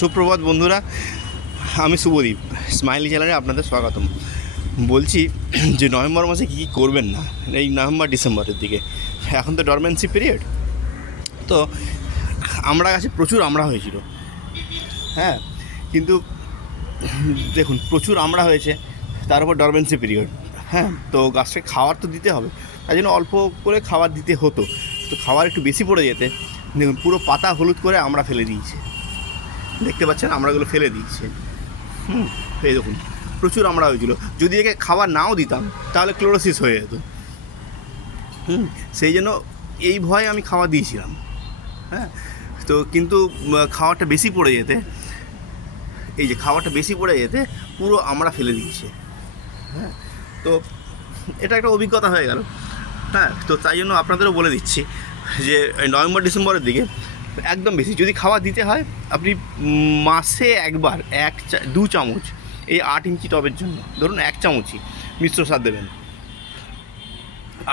সুপ্রভাত বন্ধুরা, আমি শুভদীপ স্মাইলি চ্যানেলে আপনাদের স্বাগতম। বলছি যে নভেম্বর মাসে কী কী করবেন না? এই নভেম্বর, ডিসেম্বরের দিকে। এখন তো ডরমেন্সি পিরিয়ড তো আমরা গাছে প্রচুর আমরা হয়েছিল। হ্যাঁ কিন্তু দেখুন, প্রচুর আমরা হয়েছে, তার উপর ডরমেন্সি পিরিয়ড হ্যাঁ তো গাছটাকে খাবার তো দিতে হবে। তাই জন্য অল্প করে খাবার দিতে হতো। তো খাবার একটু বেশি পড়ে যেতে। দেখুন, পুরো পাতা হলুদ করে আমরা ফেলে দিয়েছে। দেখতে পাচ্ছেন, আমরাগুলো ফেলে দিয়েছে। হুম, এই দেখুন, প্রচুর আমরা হয়েছিল। যদি একে খাবার নাও দিতাম, তাহলে ক্লোরোসিস হয়ে যেত। হুম, সেই জন্য এই ভয়ে আমি খাবার দিয়েছিলাম। হ্যাঁ তো কিন্তু খাবারটা বেশি পড়ে যেতে, এই যে খাবারটা বেশি পড়ে যেতে, পুরো আমরা ফেলে দিয়েছে। হ্যাঁ তো এটা একটা অভিজ্ঞতা হয়ে গেল। হ্যাঁ তো তাই জন্য আপনাদেরও বলে দিচ্ছি যে নভেম্বর, ডিসেম্বরের দিকে একদম বেশি। যদি খাবার দিতে হয়, আপনি মাসে একবার এক দু চামচ এই আট ইঞ্চি টবের জন্য, ধরুন এক চামচই মিশ্র সার দেবেন।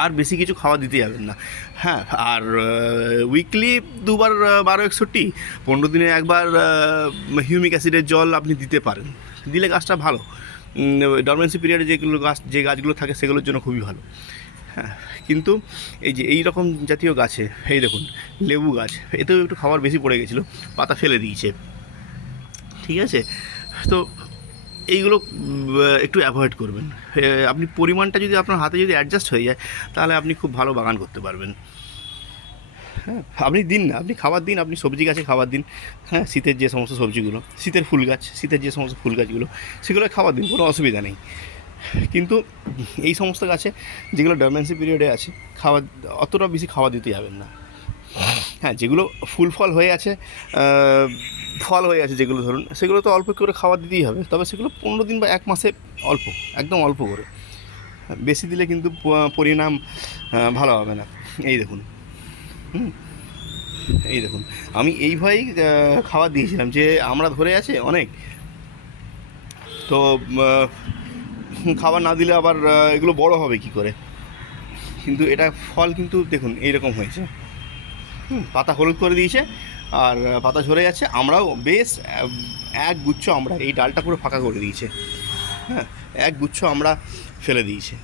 আর বেশি কিছু খাওয়া দিতে যাবেন না। হ্যাঁ আর উইকলি দুবার বারো একষট্টি, পনেরো দিনে একবার হিউমিক অ্যাসিডের জল আপনি দিতে পারেন। দিলে গাছটা ভালো। ডরমেন্সি পিরিয়ডে যেগুলো গাছ যে গাছগুলো থাকে সেগুলোর জন্য খুবই ভালো। হ্যাঁ কিন্তু এই যে, এই রকম জাতীয় গাছে, এই দেখুন, লেবু গাছ, এতেও একটু খাবার বেশি পড়ে গেছিল, পাতা ফেলে দিয়েছে। ঠিক আছে? তো এইগুলো একটু অ্যাভয়েড করবেন। আপনি পরিমাণটা যদি আপনার হাতে যদি অ্যাডজাস্ট হয়ে যায়, তাহলে আপনি খুব ভালো বাগান করতে পারবেন। হ্যাঁ আপনি দিন না, আপনি খাবার দিন, আপনি সবজি গাছে খাবার দিন। হ্যাঁ শীতের যে সমস্ত সবজিগুলো, শীতের ফুল গাছ, শীতের যে সমস্ত ফুল গাছগুলো সেগুলো খাবার দিন, কোনো অসুবিধা নেই। কিন্তু এই সমস্ত গাছে যেগুলো ডরমেন্সি পিরিয়ডে আছে খাবার অতটা বেশি খাওয়া দিতে যাবেন না। হ্যাঁ যেগুলো ফুল ফল হয়ে আছে ফল হয়ে আছে যেগুলো ধরুন, সেগুলো তো অল্প করে খাবার দিতেই হবে, তবে সেগুলো পনেরো দিন বা এক মাসে অল্প, একদম অল্প করে। বেশি দিলে কিন্তু পরিণাম ভালো হবে না। এই দেখুন। এই দেখুন। আমি এই ভয়েই খাবার দিয়েছিলাম যে আমরা ধরে আছে অনেক। তো খাবার না দিলে আবার এগুলো বড় হবে কি করে? কিন্তু এটা ফল কিন্তু দেখুন, এইরকম হয়েছে। পাতা হলুদ করে দিয়েছে, আর পাতা ঝরে যাচ্ছে আমরাও বেশ এক গুচ্ছ আমরা এই ডালটা পুরো ফাঁকা করে দিয়েছে। হ্যাঁ এক গুচ্ছ আমরা ফেলে দিয়েছে।